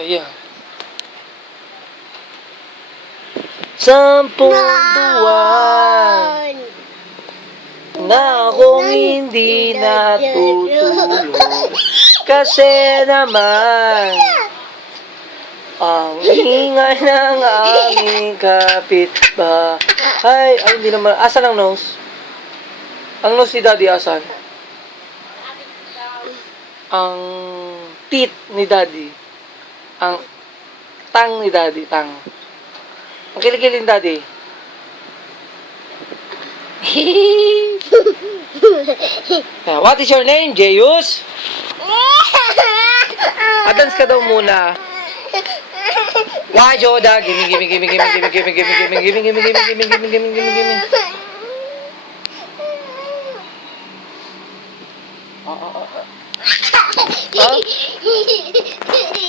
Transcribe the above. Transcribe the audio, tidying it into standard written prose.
Ayan. 10 buwan na akong hindi natutulog kasi naman ang ingay ng aming kapitbahay. Ay, hindi naman. Asan ang nose? Ang nose ni Daddy, asan? Ang teeth ni Daddy. Ang tang ni Daddy, tang. Ang kilikilin, Daddy. What is your name, Jeyus? Adance ka daw muna. Why, Joda? Gimme.